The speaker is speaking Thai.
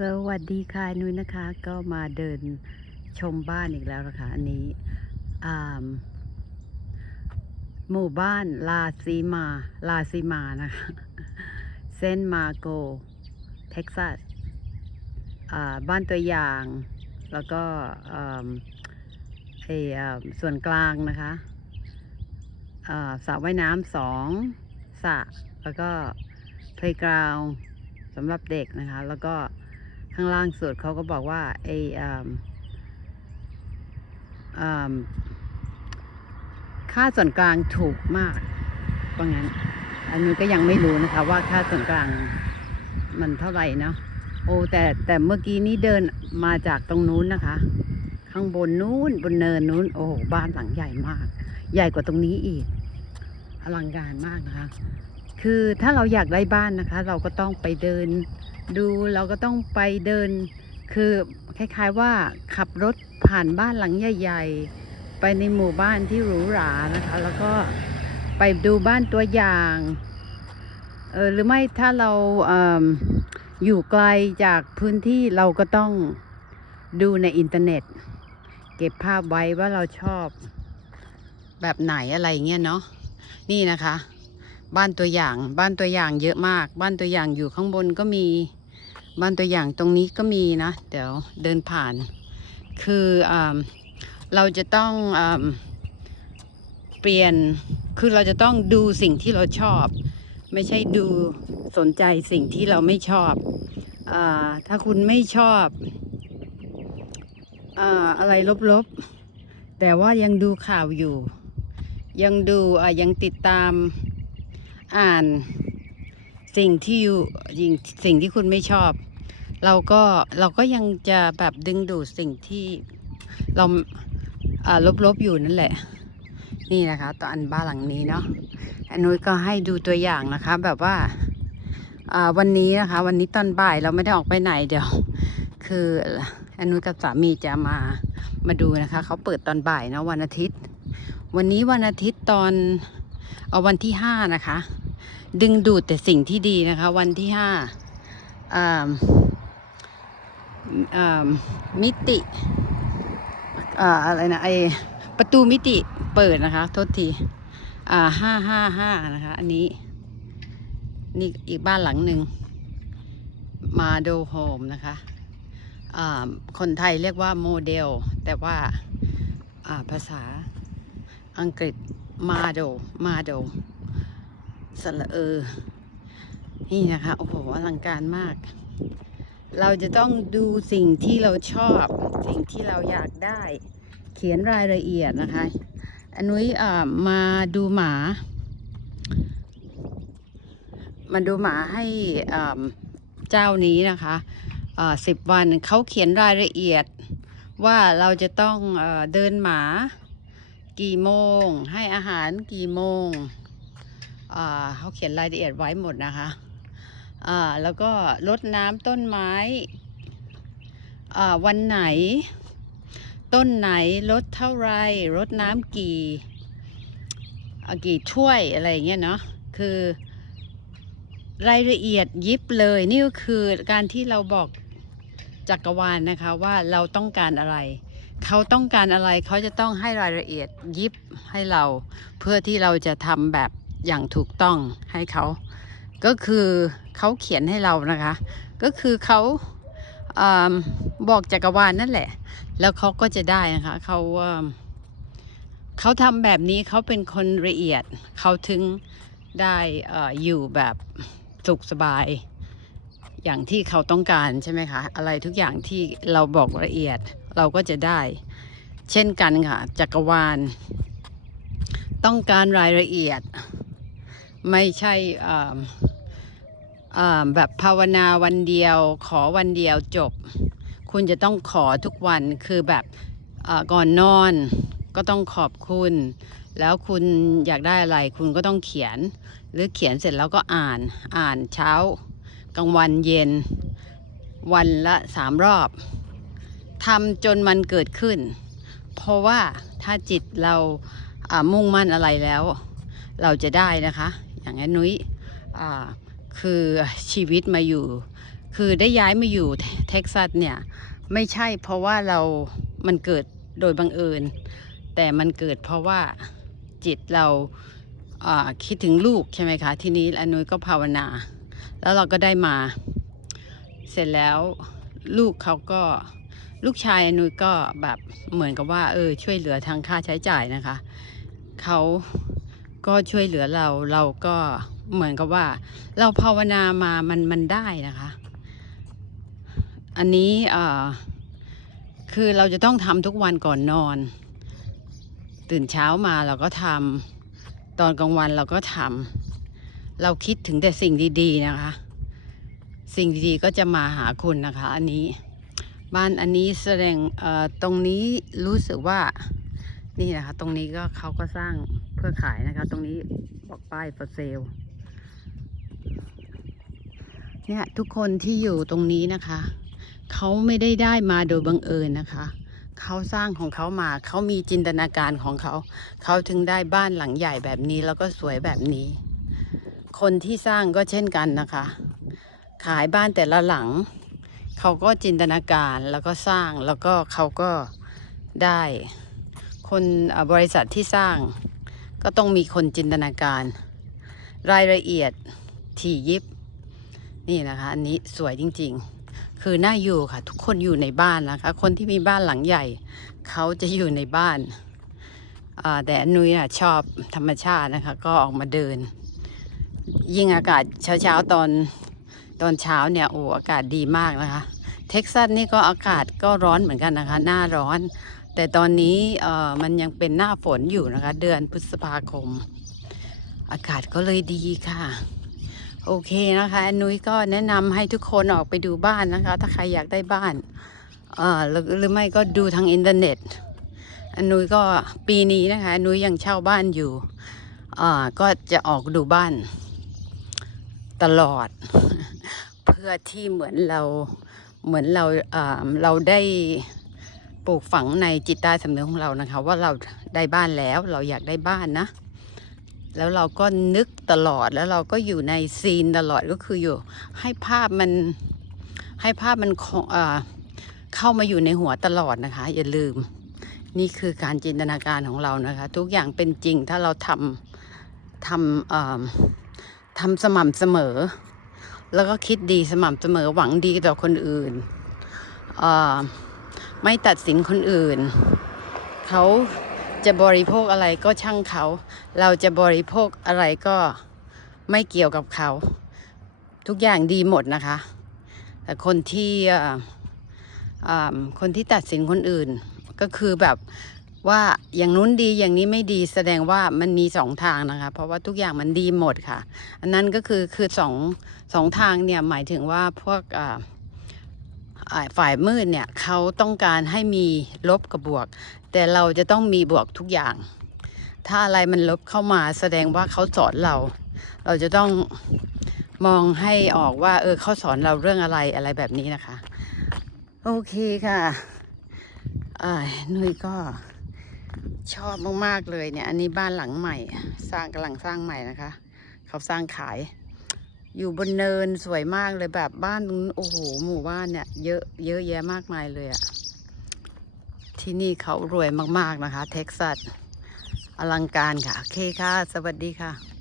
สวัสดีค่ะนุ้ยนะคะ ก็มาเดินชมบ้านอีกแล้วนะคะอันนี้หมู่บ้านลาซีมาลาซีมานะคะเซนมาโกเท็กซัสบ้านตัวอย่าง แล้วก็ไอส่วนกลางนะคะสระว่ายน้ำสองสระแล้วก็ playground สำหรับเด็กนะคะ แล้วก็ ข้างล่างสุดเขาก็บอกว่าไออ่ค่าส่วนกลางถูกมากว่างั้น อันนี้ก็ยังไม่รู้นะคะ ว่าค่าส่วนกลางมันเท่าไหร่เนาะโอ้แต่แต่เมื่อกี้นี้เดินมาจากตรงนู้นนะคะ ข้างบนนู้นบนเนินนู้น โอ้โหบ้านหลังใหญ่มาก ใหญ่กว่าตรงนี้อีกอลังการมากนะคะ คือถ้าเราอยากได้บ้านนะคะ เราก็ต้องไปเดิน ดูเราก็ต้องไปเดิน คือคล้ายๆว่าขับรถผ่านบ้านหลังใหญ่ ๆ ไปในหมู่บ้านที่หรูหรานะคะ แล้วก็ไปดูบ้านตัวอย่างเออหรือไม่ถ้าเราเออยู่ไกลจากพื้นที่เราก็ต้องดูในอินเทอร์เน็ต เก็บภาพไว้ว่าเราชอบแบบไหนอะไรเงี้ยเนาะนี่นะคะ บ้านตัวอย่าง บ้านตัวอย่างเยอะมาก บ้านตัวอย่างอยู่ข้างบนก็มี บ้านตัวอย่างตรงนี้ก็มีนะ เดี๋ยวเดินผ่าน คืออเราจะต้องอเปลี่ยน คือเราจะต้องดูสิ่งที่เราชอบ ไม่ใช่ดูสนใจสิ่งที่เราไม่ชอบอาถ้าคุณไม่ชอบอาอะไรลบๆ แต่ว่ายังดูข่าวอยู่ ยังดูอะยังติดตาม อ่านสิ่งที่อยู่สิ่งสิ่งที่คุณไม่ชอบ เราก็เราก็ยังจะแบบดึงดูดสิ่งที่เราลบๆอยู่นั่นแหละ นี่นะคะตอนบ้านหลังนี้เนาะอันนุ้ยก็ให้ดูตัวอย่างนะคะ แบบว่าอ่าวันนี้นะคะ วันนี้ตอนบ่ายเราไม่ได้ออกไปไหนเดี๋ยว คืออันนุ้ยกับสามีจะมามาดูนะคะเขาเปิดตอนบ่ายเนาะวันอาทิตย์ วันนี้วันอาทิตย์ตอนเอาวันที่ห้านะคะ ดึงดูดแต่สิ่งที่ดีนะคะ วันที่ห้าาามิติอ่าอะไรนะไอประตูมิติเปิดนะคะ โทษทีห้าห้าห้านะคะ อันนี้ นี่อีกบ้านหลังหนึ่งมาโดโฮมนะคะคนไทยเรียกว่าโมเดล แต่ว่าอ่าภาษาอังกฤษมาโดมาโด สระเออ นี่นะคะ โอ้โหอลังการมาก เราจะต้องดูสิ่งที่เราชอบ สิ่งที่เราอยากได้ เขียนรายละเอียดนะคะ อันนุ้ยมาดูหมา มาดูหมาให้เจ้านี้นะคะสิบวันเขาเขียนรายละเอียดว่าเราจะต้องเดินหมากี่โมง ให้อาหารกี่โมง เขาเขียนรายละเอียดไว้หมดนะคะแล้วก็รดน้ำต้นไม้วันไหน ต้นไหนรดเท่าไรรดน้ำกี่กี่ถ้วยอะไรเงี้ยเนาะคือรายละเอียดยิบเลยนี่ก็คือการที่เราบอกจักรวาลนนะคะว่าเราต้องการอะไร เขาต้องการอะไรเขาจะต้องให้รายละเอียดยิบให้เรา เพื่อที่เราจะทำแบบ อย่างถูกต้องให้เขาก็คือเขาเขียนให้เรานะคะ ก็คือเขาอาบอกจักรวาลนนั่นแหละ แล้วเขาก็จะได้นะคะเขาอ่าเขาทำแบบนี้เขาเป็นคนละเอียดเขาถึงได้อาอยู่แบบสุขสบาย อย่างที่เขาต้องการใช่ไหมคะ อะไรทุกอย่างที่เราบอกละเอียดเราก็จะได้ เช่นกันค่ะจักรวาล ต้องการรายละเอียด ไม่ใช่แบบภาวนาวันเดียว ขอวันเดียวจบ คุณจะต้องขอทุกวันคือแบบก่อนนอนก็ต้องขอบคุณ แล้วคุณอยากได้อะไร คุณก็ต้องเขียน หรือเขียนเสร็จแล้วก็อ่านอ่านเช้ากลางวันเย็น วันละสามรอบทำจนมันเกิดขึ้น เพราะว่าถ้าจิตเรามุ่งมั่นอะไรแล้ว เราจะได้นะคะ อย่างนั้นนุ้ยคือชีวิตมาอยู่ คือได้ย้ายมาอยู่เท็กซัสเนี่ยไม่ใช่เพราะว่าเรา มันเกิดโดยบังเอิญ แต่มันเกิดเพราะว่าจิตเราอ่าคิดถึงลูกใช่ไหมคะ ทีนี้อนุยก็ภาวนา แล้วเราก็ได้มา เสร็จแล้วลูกเขาก็ลูกชายอนุยก็แบบเหมือนกับว่าเออช่วยเหลือทางค่าใช้จ่ายนะคะ เขา ก็ช่วยเหลือเราเราก็เหมือนกับว่า เราภาวนามามันมันได้นะคะ อันนี้คือเราจะต้องทำทุกวันก่อนนอน ตื่นเช้ามาเราก็ทำตอนกลางวันเราก็ทำเราคิดถึงแต่สิ่งดีๆนะคะ สิ่งดีๆก็จะมาหาคุณนะคะ อันนี้บ้านอันนี้แสดงตรงนี้รู้สึกว่า นี่นะคะ ตรงนี้ก็เขาก็สร้างเพื่อขายนะคะ ตรงนี้บอกป้าย for sale เนี่ยทุกคนที่อยู่ตรงนี้นะคะ เขาไม่ได้ได้มาโดยบังเอิญนะคะ เขาสร้างของเขามาเขามีจินตนาการของเขา เขาถึงได้บ้านหลังใหญ่แบบนี้แล้วก็สวยแบบนี้ คนที่สร้างก็เช่นกันนะคะ ขายบ้านแต่ละหลัง เขาก็จินตนาการแล้วก็สร้างแล้วก็เขาก็ได้ คนบริษัทที่สร้าง ก็ต้องมีคนจินตนาการ รายละเอียดถี่ยิบ นี่นะคะ อันนี้สวยจริง ๆ คือน่าอยู่ค่ะ ทุกคนอยู่ในบ้านนะคะ คนที่มีบ้านหลังใหญ่ เขาจะอยู่ในบ้านแต่นุ้ยชอบธรรมชาตินะคะ ก็ออกมาเดิน ยิ่งอากาศเช้าๆตอนตอนเช้าเนี่ยโอ้อากาศดีมากนะคะ เท็กซัสนี่ก็อากาศก็ร้อนเหมือนกันนะคะ หน้าร้อน แต่ตอนนี้เอ่อมันยังเป็นหน้าฝนอยู่นะคะ เดือนพฤษภาคม อากาศก็เลยดีค่ะ โอเคนะคะอนุ้ยก็แนะนำให้ทุกคนออกไปดูบ้านนะคะ ถ้าใครอยากได้บ้านเอ่อหรือไม่ก็ดูทางอินเทอร์เน็ตอนุ้ยก็ปีนี้นะคะอนุ้ยยังเช่าบ้านอยู่อ่าก็จะออกดูบ้านตลอด เพื่อที่เหมือนเราเหมือนเราเอ่อเราได้ ปลูกฝังในจิตใต้สำนึกของเรานะคะ ว่าเราได้บ้านแล้วเราอยากได้บ้านนะ แล้วเราก็นึกตลอดแล้วเราก็อยู่ในซีนตลอดก็คืออยู่ ให้ภาพมันให้ภาพมันเข้ามาอยู่ในหัวตลอดนะคะ อย่าลืม นี่คือการจินตนาการของเรานะคะ ทุกอย่างเป็นจริงถ้าเราทำทำทำสม่ำเสมอ แล้วก็คิดดีสม่ำเสมอหวังดีต่อคนอื่นอ่อ ไม่ตัดสินคนอื่น เขาจะบริโภคอะไรก็ช่างเขา เราจะบริโภคอะไรก็ไม่เกี่ยวกับเขา ทุกอย่างดีหมดนะคะ แต่คนที่คนที่ตัดสินคนอื่น ก็คือแบบว่าอย่างนู้นดีอย่างนี้ไม่ดีแสดงว่ามันมีสองทางนะคะ เพราะว่าทุกอย่างมันดีหมดค่ะ อันนั้นก็คือคือสองสองทางเนี่ยหมายถึงว่าพวกอ่าอ่า ฝ่ายมืดเนี่ยเขาต้องการให้มีลบกับบวก แต่เราจะต้องมีบวกทุกอย่าง ถ้าอะไรมันลบเข้ามาแสดงว่าเขาสอนเรา เราจะต้องมองให้ออกว่า เออเขาสอนเราเรื่องอะไรอะไรแบบนี้นะคะ โอเคค่ะนุ้ยก็ชอบมากๆเลยเนี่ย อันนี้บ้านหลังใหม่ สร้างกำลังสร้างใหม่นะคะ เขาสร้างขาย อยู่บนเนินสวยมากเลยแบบบ้านตรงนู้นโอ้โหหมู่บ้านเนี่ยเยอะเยอะแยะมากมายเลยอะที่นี่เขารวยมากๆนะคะ เท็กซัสอลังการค่ะ โอเคค่ะ สวัสดีค่ะ